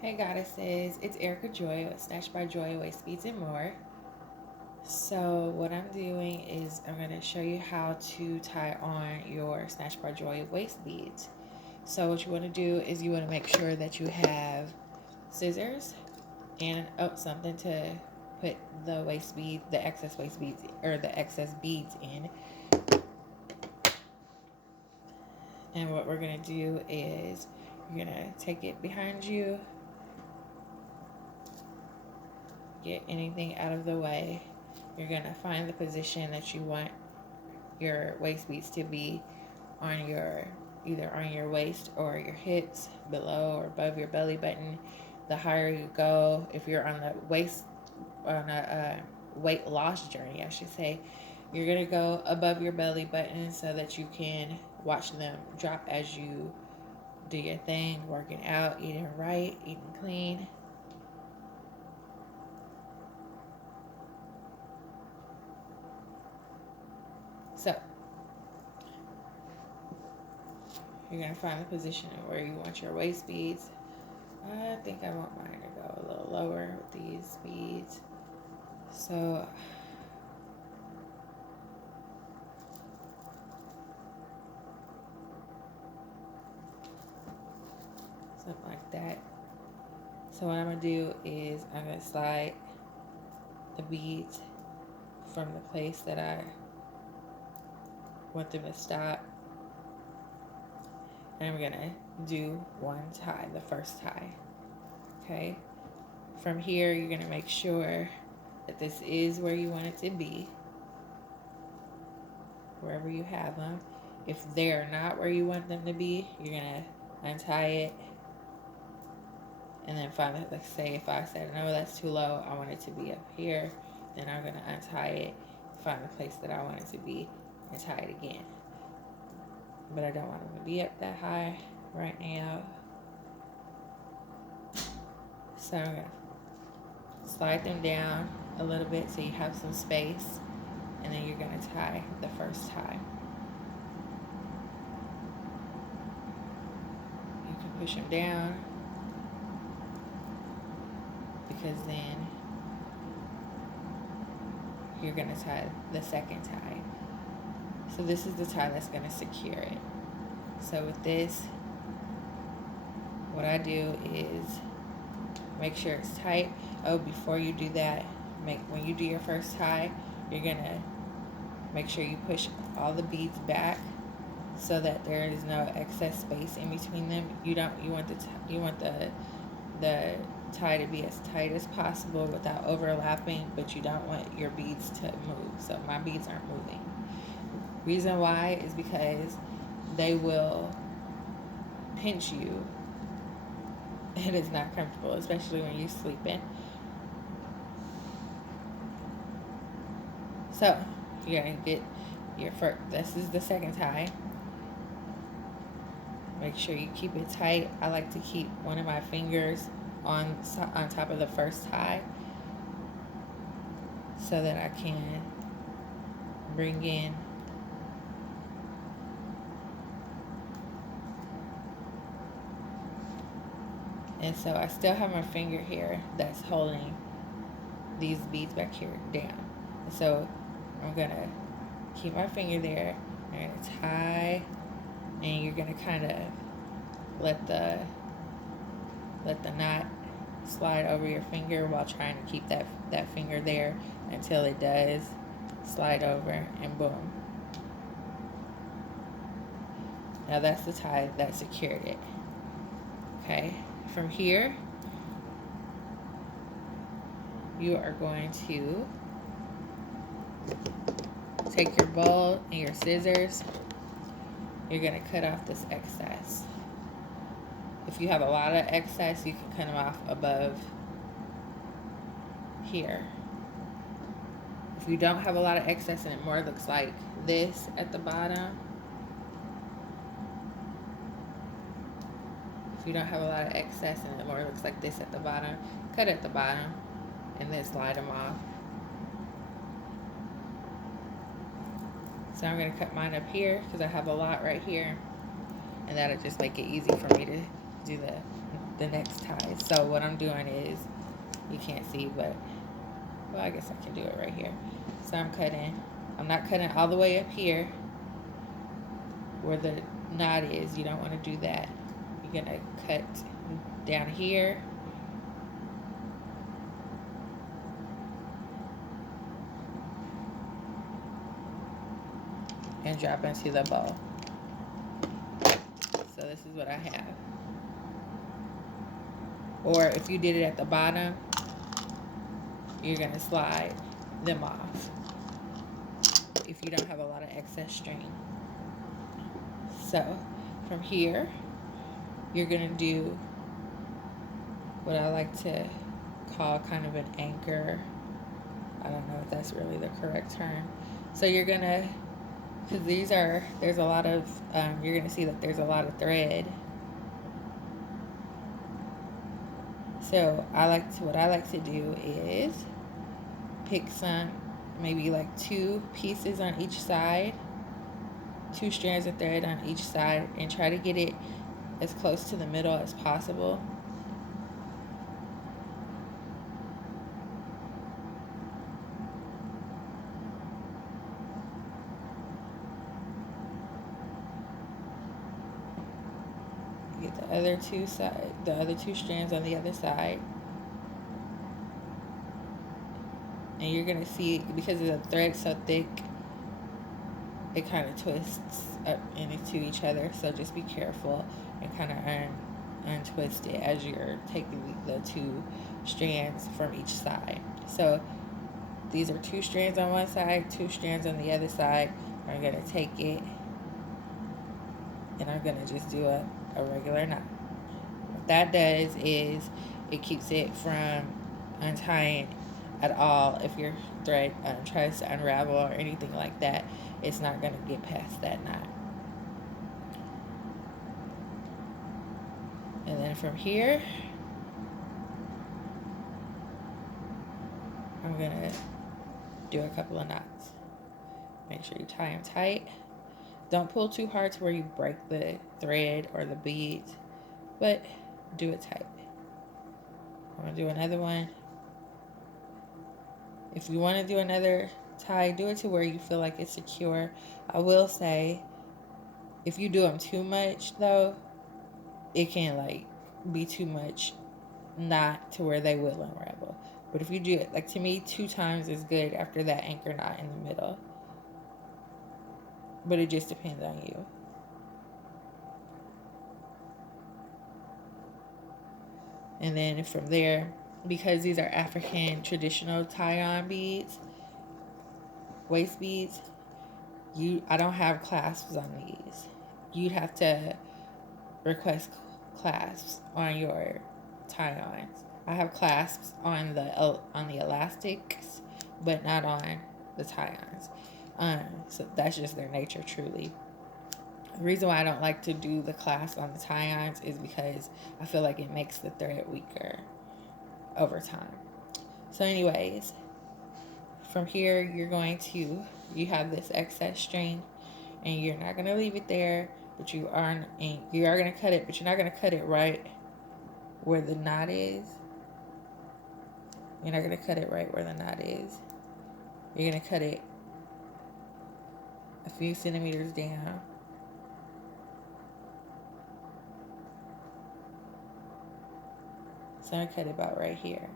Hey goddesses, it's Erica Joy with Snatched by Joy, Waist Beads and More. So what I'm doing is I'm going to show you how to tie on your Snatched by Joy waist beads. So what you want to do is you want to make sure that you have scissors and something to put the waist bead, the excess waist beads or the excess beads in. And what we're going to do is you're going to take it behind you, get anything out of the way. You're going to find the position that you want your waist beads to be on your, either on your waist or your hips, below or above your belly button. The higher you go, if you're on the waist, on a weight loss journey, I should say, you're going to go above your belly button so that you can watch them drop as you do your thing, working out, eating right, eating clean. So you're going to find the position of where you want your waist beads. I think I want mine to go a little lower with these beads. So something like that. So what I'm going to do is I'm going to slide the beads from the place that I want them to stop. And I'm going to do one tie, the first tie. Okay. From here, you're going to make sure that this is where you want it to be, wherever you have them. If they're not where you want them to be, you're going to untie it. And then finally, like say if I said, no, that's too low, I want it to be up here, then I'm going to untie it, find the place that I want it to be, and tie it again. But I don't want them to be up that high right now. So I'm going to slide them down a little bit so you have some space, and then you're going to tie the first tie. You can push them down, because then you're going to tie the second tie. So this is the tie that's going to secure it. So with this, what I do is make sure it's tight. Oh, before you do that, when you do your first tie, you're going to make sure you push all the beads back so that there is no excess space in between them. You want the tie to be as tight as possible without overlapping, but you don't want your beads to move. So my beads aren't moving. Reason why is because they will pinch you and it's not comfortable, especially when you're sleeping. So you're gonna get your first, this is the second tie. Make sure you keep it tight. I like to keep one of my fingers on top of the first tie so that I can bring in and so I still have my finger here that's holding these beads back here down. So I'm gonna keep my finger there. I'm gonna tie, and you're gonna kind of let the knot slide over your finger while trying to keep that finger there until it does slide over, and boom. Now that's the tie that secured it. Okay, from here you are going to take your bowl and your scissors. You're going to cut off this excess. If you have a lot of excess, you can cut them off above here. If you don't have a lot of excess and it more looks like this at the bottom, if you don't have a lot of excess and it more looks like this at the bottom, cut at the bottom and then slide them off. So I'm going to cut mine up here because I have a lot right here, and that'll just make it easy for me to do the the next tie. So what I'm doing is, you can't see, but, well, I guess I can do it right here. So I'm not cutting all the way up here where the knot is. You don't want to do that. You're going to cut down here. And drop into the bow. So this is what I have. Or if you did it at the bottom, you're going to slide them off if you don't have a lot of excess string. So from here, you're going to do what I like to call kind of an anchor. I don't know if that's really the correct term. So you're going to, because there's a lot of, you're going to see that there's a lot of thread. So what I like to do is pick some, maybe like 2 pieces on each side, 2 strands of thread on each side, and try to get it as close to the middle as possible. Get the other two strands on the other side. And you're going to see, because the thread's so thick, it kind of twists up into each other. So just be careful and kind of untwist it as you're taking the 2 strands from each side. So these are 2 strands on one side, 2 strands on the other side. I'm going to take it and I'm going to just do a regular knot. What that does is it keeps it from untying at all. If your thread tries to unravel or anything like that, it's not going to get past that knot. And then from here, I'm going to do a couple of knots. Make sure you tie them tight. Don't pull too hard to where you break the thread or the beads, but do it tight. I'm going to do another one. If you want to do another tie, do it to where you feel like it's secure. I will say, if you do them too much, though, it can like be too much knot to where they will unravel. But if you do it, like to me, 2 times is good after that anchor knot in the middle. But it just depends on you. And then from there, because these are African traditional tie-on beads, waist beads, I don't have clasps on these. You'd have to request clasps on your tie-ons. I have clasps on the elastics, but not on the tie-ons. So that's just their nature, truly. The reason why I don't like to do the clasp on the tie-ons is because I feel like it makes the thread weaker over time. So anyways, from here you have this excess string, and you're not going to leave it there, but you are going to cut it, but you're not going to cut it right where the knot is. You're not going to cut it right where the knot is. You're going to cut it a few centimeters down. So I'm going to cut it about right here.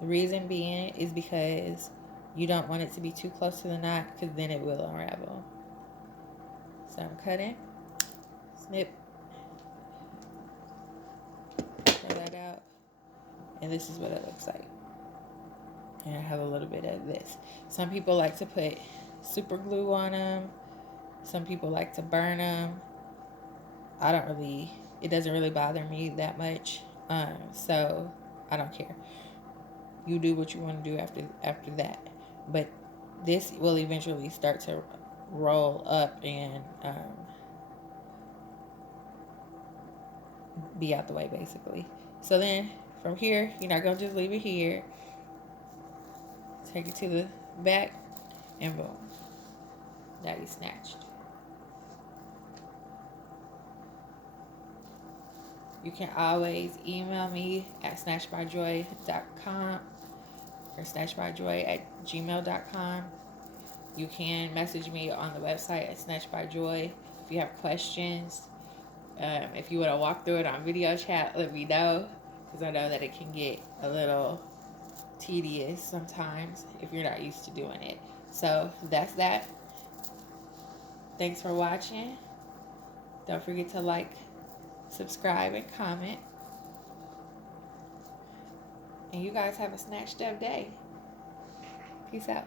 The reason being is because you don't want it to be too close to the knot, because then it will unravel. So I'm cutting, snip, throw that out, and this is what it looks like. And I have a little bit of this. Some people like to put super glue on them. Some people like to burn them. It doesn't really bother me that much. So I don't care. You do what you want to do after that. But this will eventually start to roll up and be out the way, basically. So then from here, you're not going to just leave it here. Take it to the back, and boom. Now you snatched. You can always email me at snatchbyjoy.com or snatchbyjoy@gmail.com. You can message me on the website at snatchbyjoy if you have questions. If you want to walk through it on video chat, let me know, because I know that it can get a little tedious sometimes if you're not used to doing it. So that's that. Thanks for watching. Don't forget to like, subscribe, and comment. And you guys have a snatched up day. Peace out.